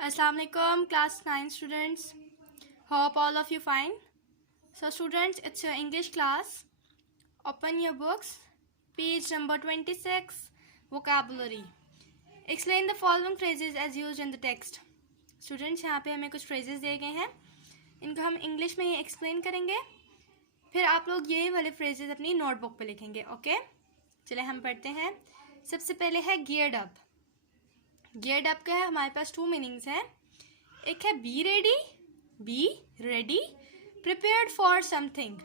Assalamu alaikum class 9 students. Hope all of you fine. So students, it's your English class. Open your books. Page number 26. Vocabulary. Explain the following phrases as used in the text. Students, यहाँ पे हमें कुछ phrases दिए गए हैं. इनको हम English में ही explain करेंगे. फिर आप लोग ये वाले phrases अपनी notebook पे लिखेंगे. Okay? चले हम पढ़ते हैं. सबसे पहले है geared up. गेयर्ड अप का है हमारे पास टू मीनिंग्स हैं. एक है be ready, prepared for something,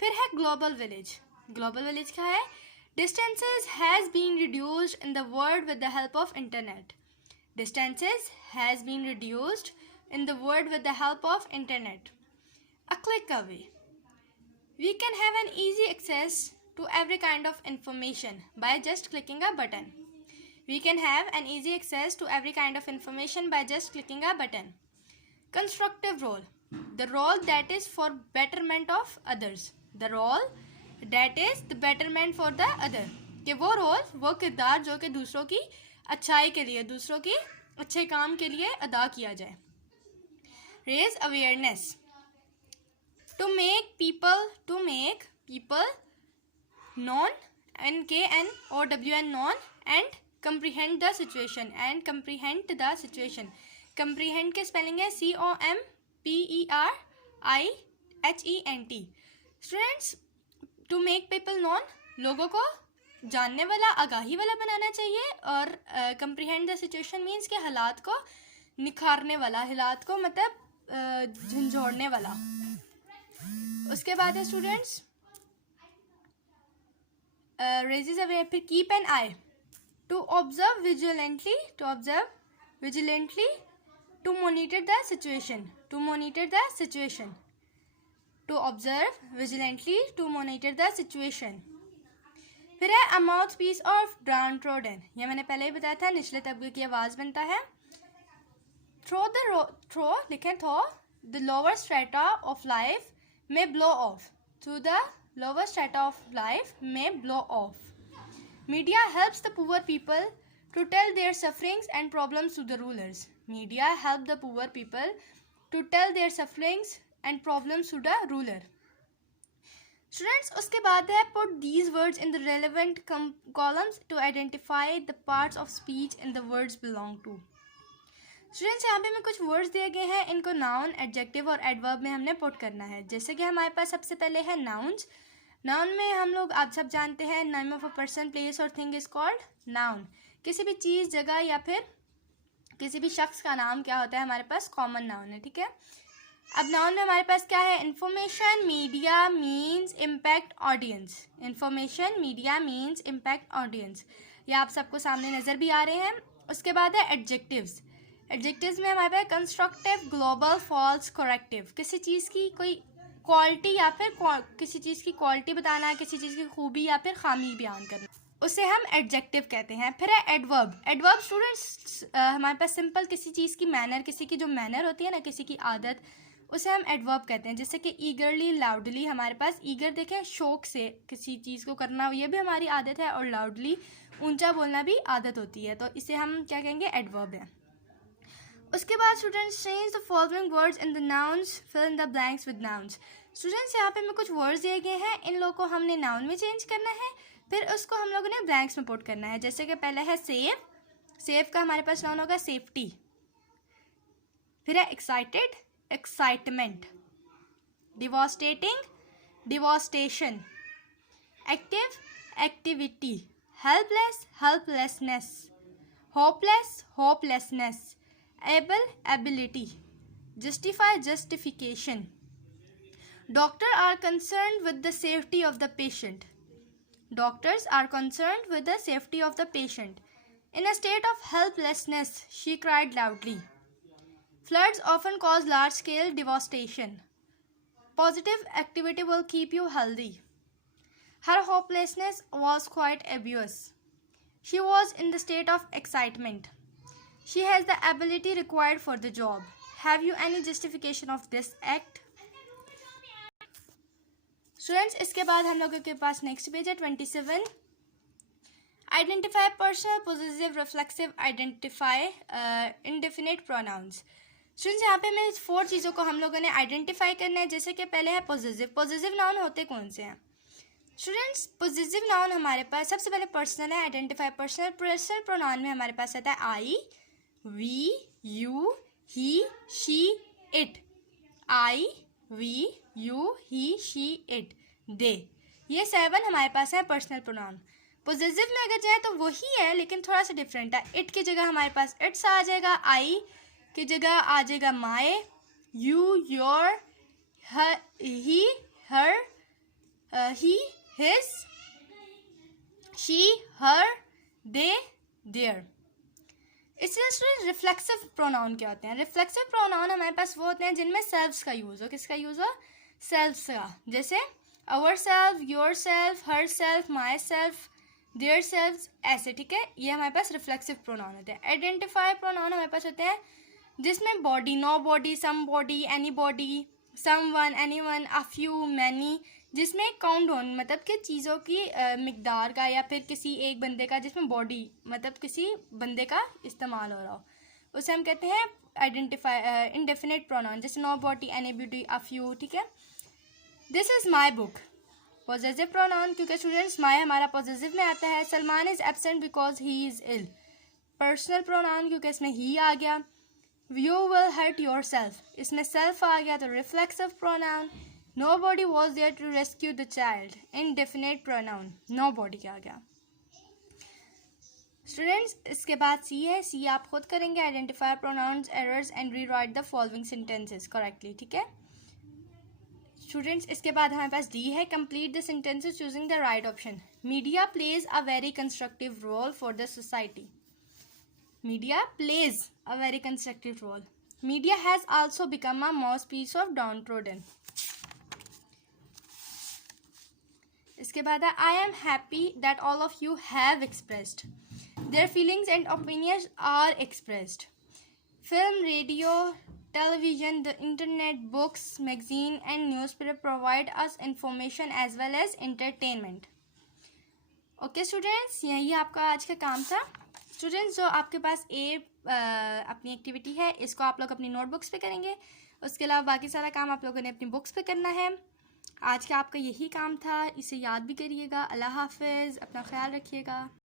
फिर है ग्लोबल विलेज. ग्लोबल विलेज क्या है? Distances has been reduced in the world with the help of internet. Distances has been reduced in the world with the help of internet. A click away. We can have an easy access to every kind of information by just clicking a button. We can have an easy access to every kind of information by just clicking a button. Constructive role. The role that is for betterment of others. The role that is the betterment for the other. कि वो role, वो किरदार जो कि दूसरों की अच्छाई के लिए, दूसरों की अच्छे काम के लिए अदा किया जाए. Raise awareness. To make people known, N-K-N-O-W-N, known, and comprehend the situation. Comprehend के spelling है C-O-M-P-E-R-I-H-E-N-T. Students, to make people known, लोगों को जानने वाला, आगाही वाला बनाना चाहिए. और comprehend the situation means कि हालात को निखारने वाला, हालात को मतलब झंझोड़ने वाला. उसके बाद है स्टूडेंट्स रेजेस अवे. फिर keep an eye. To observe vigilantly, to monitor the situation. फिर है a mouthpiece of downtrodden. ये मैंने पहले ही बताया था, निचले तबके की आवाज़ बनता है. लिखें throw the lower strata of life may blow off. To the lower strata of life may blow off. Media helps the poor people to tell their sufferings and problems to the rulers. Media help the poor people to tell their sufferings and problems to the ruler. Students, उसके बाद है put these words in the relevant columns to identify the parts of speech and the words belong to. Students, यहाँ पे हमें कुछ words दिए गए हैं. इनको नाउन, एडजेक्टिव और एडवर्ब में हमने पुट करना है. जैसे कि हमारे पास सबसे पहले है नाउन्स. नाउन में हम लोग आप सब जानते हैं name of a person, place और थिंग इज कॉल्ड नाउन. किसी भी चीज़, जगह या फिर किसी भी शख्स का नाम क्या होता है, हमारे पास कॉमन नाउन है. ठीक है. अब नाउन में हमारे पास क्या है? Information, media, means, impact, audience. ये आप सबको सामने नज़र भी आ रहे हैं. उसके बाद है एडजेक्टिव्स. एडजेक्टिव्स में हमारे पास कंस्ट्रक्टिव, ग्लोबल, फॉल्स, करेक्टिव. किसी चीज़ की कोई क्वालिटी या फिर किसी चीज़ की क्वालिटी बताना, किसी चीज़ की खूबी या फिर खामी बयान करना, उसे हम एडजेक्टिव कहते हैं. फिर है एडवर्ब. एडवर्ब स्टूडेंट्स हमारे पास सिंपल किसी चीज़ की मैनर, किसी की जो मैनर होती है ना, किसी की आदत, उसे हम एडवर्ब कहते हैं. जैसे कि ईगरली, लाउडली. हमारे पास ईगर देखें, शौक से किसी चीज़ को करना, ये भी हमारी आदत है. और लाउडली, ऊंचा बोलना भी आदत होती है. तो इसे हम क्या कहेंगे? एडवर्ब है. उसके बाद students change the following words in the nouns, fill in the blanks with nouns. Students, यहाँ पे हमें कुछ वर्ड्स दिए गए हैं. इन लोगों को हमने नाउन में चेंज करना है, फिर उसको हम लोगों ने ब्लैंक्स में पुट करना है. जैसे कि पहला है सेव. सेव का हमारे पास नाउन होगा सेफ्टी. फिर है excited, excitement. Devastating, devastation. Active, activity. Helpless, helplessness. Hopeless, hopelessness. Able, ability. Justify, justification. Doctors are concerned with the safety of the patient. Doctors are concerned with the safety of the patient. In a state of helplessness, she cried loudly. Floods often cause large-scale devastation. Positive activity will keep you healthy. Her hopelessness was quite obvious. She was in the state of excitement. She has the ability required for the job. Have you any justification of this act? Students, इसके बाद हम लोगों के पास next page है 27. Identify personal, possessive, reflexive, identify indefinite pronouns. Students यहाँ पे मैं 4 चीज़ों को हम लोगों ने आइडेंटिफाई करना है। जैसे कि पहले है पोजेसिव। पोजेसिव नाउन होते कौन से हैं स्टूडेंट्स? पोजेसिव नाउन हमारे पास सबसे पहले पर्सनल है, आइडेंटिफाई पर्सनल। पर्सनल प्रोनाउन में हमारे पास आता है I, we, you, he, she, it. I, we, you, he, she, it, they. ये 7 हमारे पास है पर्सनल प्रोनाउन। पोजेसिव में अगर जाए तो वही है लेकिन थोड़ा सा डिफरेंट है। इट की जगह हमारे पास इट्स आ जाएगा, आई की जगह आ जाएगा my, you, your, he, her, he, his, she, her, they, their. इससे स्टूडेंट रिफ्लेक्सिव प्रोनाउन क्या होते हैं? रिफ्लेक्सिव प्रोनाउन हमारे पास वो होते हैं जिनमें सेल्फ्स का यूज़ हो। किसका यूज़ हो? सेल्फ्स का। जैसे ourself, yourself, herself, myself, theirselves, ऐसे, ठीक है। ये हमारे पास रिफ्लेक्सिव प्रोनाउन होते हैं। आइडेंटिफाई प्रोनाउन हमारे पास होते हैं जिसमें body, nobody, somebody, anybody, someone, anyone, a few, many, जिसमें काउंट ऑन मतलब कि चीज़ों की मिकदार का या फिर किसी एक बंदे का, जिसमें बॉडी मतलब किसी बंदे का इस्तेमाल हो रहा हो, उसे हम कहते हैं आइडेंटिफाई इंडेफिनिट प्रोनाउन। जैसे nobody, anybody, a few, ठीक है। This is my book, possessive pronoun, क्योंकि स्टूडेंट्स माई हमारा पॉजेसिव में आता है। Salman is absent because he is ill, personal pronoun क्योंकि इसमें ही आ गया। You will hurt yourself, इसमें self आ गया तो reflexive pronoun। Nobody was there to rescue the child, indefinite pronoun, nobody आ गया। Students, इसके बाद C है। C आप खुद करेंगे, identify pronouns, errors and rewrite the following sentences correctly, ठीक है। Students, इसके बाद हमारे पास D है, complete the sentences choosing the right option। Media plays a very constructive role for the society। Media plays a very constructive role. Media has also become a mouthpiece of downtrodden. इसके बाद है I am happy that all of you have expressed their feelings and opinions are expressed. Film, radio, television, the internet, books, magazine and newspaper provide us information as well as entertainment. Okay students, यही आपका आज का काम था। Students, जो आपके पास अपनी activity है इसको आप लोग अपनी नोटबुक्स पे करेंगे। उसके अलावा बाकी सारा काम आप लोगों ने अपनी बुक्स पे करना है। आज का आपका यही काम था, इसे याद भी करिएगा। अल्लाह हाफिज़, अपना ख्याल रखिएगा।